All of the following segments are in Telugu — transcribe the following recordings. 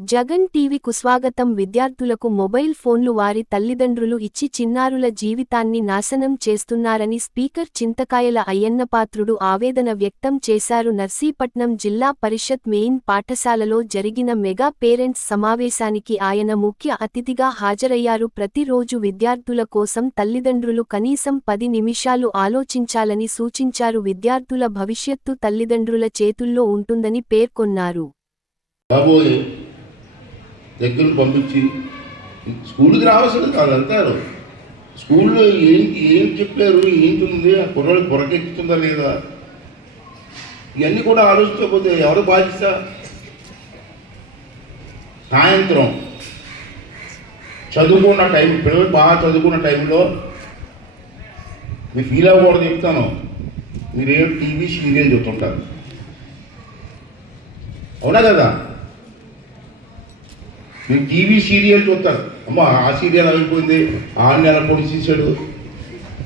జగన్ టీవీకు స్వాగతం. విద్యార్థులకు మొబైల్ ఫోన్లు వారి తల్లిదండ్రులు ఇచ్చి చిన్నారుల జీవితాన్ని నాశనం చేస్తున్నారని స్పీకర్ చింతకాయల అయ్యన్నపాత్రుడు ఆవేదన వ్యక్తం చేశారు. నర్సీపట్నం జిల్లా పరిషత్ మెయిన్ పాఠశాలలో జరిగిన మెగా పేరెంట్స్ సమావేశానికి ఆయన ముఖ్య అతిథిగా హాజరయ్యారు. ప్రతిరోజు విద్యార్థుల కోసం తల్లిదండ్రులు కనీసం పది నిమిషాలు ఆలోచించాలని సూచించారు. విద్యార్థుల భవిష్యత్తు తల్లిదండ్రుల చేతుల్లో ఉంటుందని పేర్కొన్నారు. దగ్గరను పంపించి స్కూల్కి రావాల్సింది కాదు అంటారు. స్కూల్లో ఏంటి ఏం చెప్పారు ఏంటి ఉంది ఆ కుర్రాడు పొరకెక్కుతుందా లేదా? ఇవన్నీ కూడా ఆలోచించకపోతే ఎవరు బాధ్యత? సాయంత్రం. చదువుకున్న టైం పిల్లలు బాగా చదువుకున్న టైంలో మీరు ఫీల్ అవ్వకూడదు చెప్తాను. మీరేం టీవీ సీరియల్ చూస్తుంటారు. అవునా కదా? మీరు టీవీ సీరియల్ చూస్తారు. అమ్మ ఆ సీరియల్ అయిపోయింది. ఆ నెల పొడిచేసాడు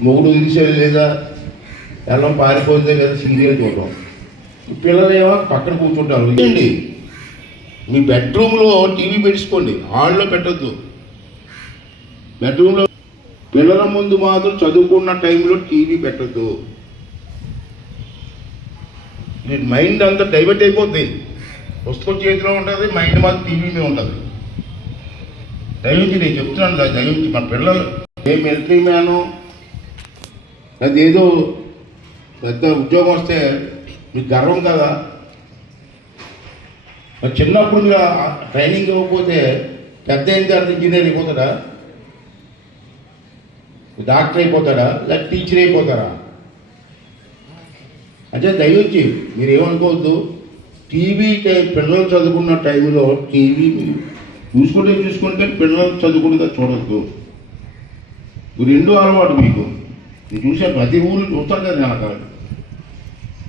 మొగుడు తీసాడు లేదా? ఎల్లం పారిపోయిందే లేదా సీరియల్ చూడటం ఈ పిల్లలేమో పక్కన కూర్చుంటారు. ఏంటి? మీ బెడ్రూమ్లో టీవీ పెట్టుకోండి. హాల్లో పెట్టద్దు. బెడ్రూమ్లో పిల్లల ముందు మాత్రం చదువుకున్న టైంలో టీవీ పెట్టద్దు. మైండ్ అంతా డైవర్ట్ అయిపోద్ది. పుస్తకం చేతిలో ఉంటుంది మైండ్ మాత్రం టీవీ మీద ఉంటుంది. దయించి నేను చెప్తున్నాను కదా దయవుంచి మా పిల్లలు. ఏ మిలిటరీ మ్యాను? అదేదో పెద్ద ఉద్యోగం వస్తే మీకు గర్వం కదా. మరి చిన్నప్పుడు మీరు ట్రైనింగ్ ఇవ్వకపోతే పెద్ద అయిన తర్వాత ఇంజనీర్ అయిపోతాడా? డాక్టర్ అయిపోతాడా? లేదా టీచర్ అయిపోతారా? అంటే దయవచ్చి మీరు ఏమనుకోవద్దు. టీవీ పిల్లలు చదువుకున్న టైంలో టీవీ చూసుకుంటే చూసుకుంటే పిల్లలు చదువుకుంటే చూడద్దు. రెండు అలవాటు మీకు. నేను చూసే ప్రతి ఊరు చూస్తాను కదా నేను అక్కడ.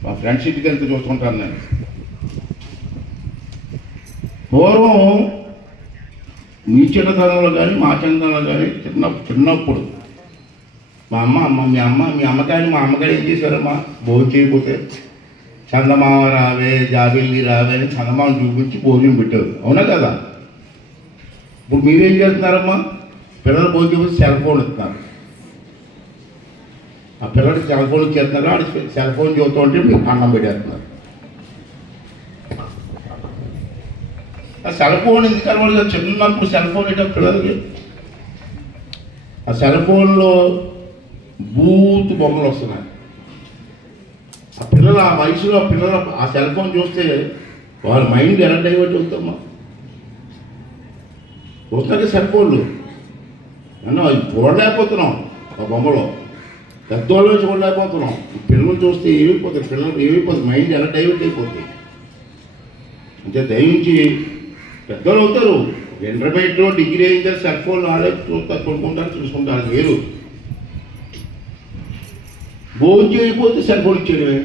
మా ఫ్రెండ్స్ ఇంటికి వెళ్తే చూస్తుంటాను నేను. పూర్వం మీ చిన్నతనంలో కానీ మా చిన్నతనంలో కానీ చిన్న చిన్నప్పుడు మా అమ్మ అమ్మ మీ అమ్మ మీ అమ్మకాయని మా అమ్మగారు ఏం చేశారమ్మా? భోజనం చేయకపోతే చందమామ రావే జాబిల్లి రావే అని చందమామ చూపించి భోజనం పెట్టారు అవునా కదా? ఇప్పుడు మీరేం చేస్తున్నారమ్మా? పిల్లలు భోజనం చేయకపోతే సెల్ ఫోన్ ఇస్తున్నారు. ఆ పిల్లలు సెల్ ఫోన్ ఇచ్చేస్తున్నారు ఆడ సెల్ ఫోన్ చూస్తూ ఉంటే మీకు అన్నం పెట్టేస్తున్నారు. ఆ సెల్ ఫోన్ ఎందుకు అలవాటు చిన్నప్పుడు సెల్ ఫోన్ ఏంటో పిల్లలకి. ఆ సెల్ ఫోన్లో బూత్ బొమ్మలు వస్తున్నాయి. ఆ పిల్లలు ఆ వయసులో ఆ పిల్లలు ఆ సెల్ ఫోన్ చూస్తే వాళ్ళ మైండ్ ఎలా డైవర్ట్ అవుతామా వస్తాయి సెల్ అన్న చూడలేకపోతున్నాం ఆ బొమ్మలో. పెద్దవాళ్ళు చూడలేకపోతున్నాం. పిల్లలు చూస్తే ఏమైపోతుంది పిల్లలు ఏమైపోతుంది మైండ్ ఎలా డైవర్ట్ అయిపోతుంది అంటే దయించి పెద్దలు అవుతారు. ఇంటర్మీడియట్లో డిగ్రీ అయితే సెల్ ఫోన్ ఆడే చూస్తారు కొనుక్కుంటారు చూసుకుంటారు. వేరు భోజనం చేయకపోతే సెల్ ఫోన్ ఇచ్చేయడమే.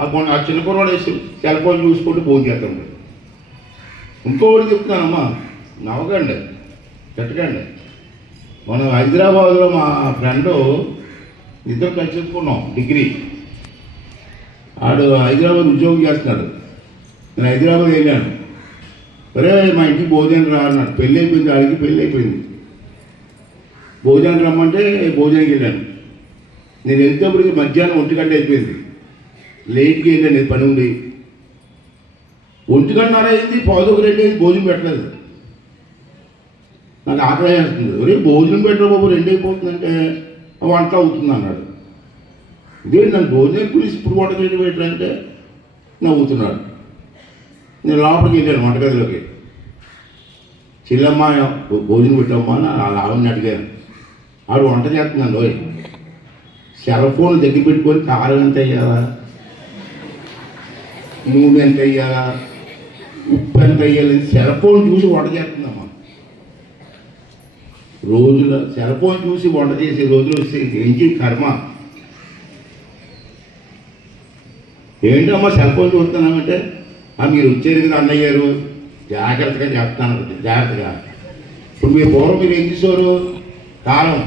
ఆ కొన ఆ చిన్న కుర్రాడు వేసి సెల్ ఫోన్ చూసుకుంటూ భోజనం చేస్తాం ఇంకోటి చెప్తున్నానమ్మా. నవ్వకండి పెట్టకండి మనం హైదరాబాద్లో మా ఫ్రెండు ఇద్దరు కలిసి చెప్పుకున్నాం డిగ్రీ. ఆడు హైదరాబాద్ ఉద్యోగం చేస్తున్నాడు. నేను హైదరాబాద్ వెళ్ళాను. ఒరే మా ఇంటికి భోజనం రా అన్నాడు. పెళ్ళి అయిపోయింది ఆడికి పెళ్ళి అయిపోయింది. భోజనం రమ్మంటే భోజనానికి వెళ్ళాను. నేను వెళ్తేప్పటికి మధ్యాహ్నం ఒంటి గంట అయిపోయింది. లేట్కి వెళ్ళాను పని ఉండి. ఒంటి గంట అయింది పావుదొక రెండు అయింది భోజనం పెట్టలేదు. నాకు ఆకలి వేస్తుంది. ఒరే భోజనం పెట్టరు బాబు రెండు అయిపోతుందంటే వంట అవుతుంది అన్నాడు ఇదే నన్ను భోజనం పిలిచి ఇప్పుడు వంట చేయడం పెట్టారంటే నవ్వుతున్నాడు. నేను లోపలికి వెళ్ళాను వంటగదిలోకి. చెల్లమ్మ భోజనం పెట్టమ్మా అని లాభం ఆవిడని అడిగాను. ఆవిడ వంట చేస్తున్నాను ఓయ్. సెల్ ఫోన్ దగ్గర పెట్టుకొని కారం ఎంత వేయాలా నూనె ఎంత వేయాలా ఉప్పు ఎంత వేయాలి సెల్ ఫోన్ చూసి వంట చేస్తుందమ్మా రోజుల సెల్ ఫోన్ చూసి వంట చేసే రోజులు వస్తే ఏంటి కర్మ? ఏంటమ్మా సెల్ ఫోన్ చూస్తున్నామంటే "ఆ, మీరు వచ్చారు కదా అన్నయ్య గారు. జాగ్రత్తగా చెప్తాను జాగ్రత్తగా. ఇప్పుడు మీ పూర్వం మీరు ఏం చేసేవారు కాలం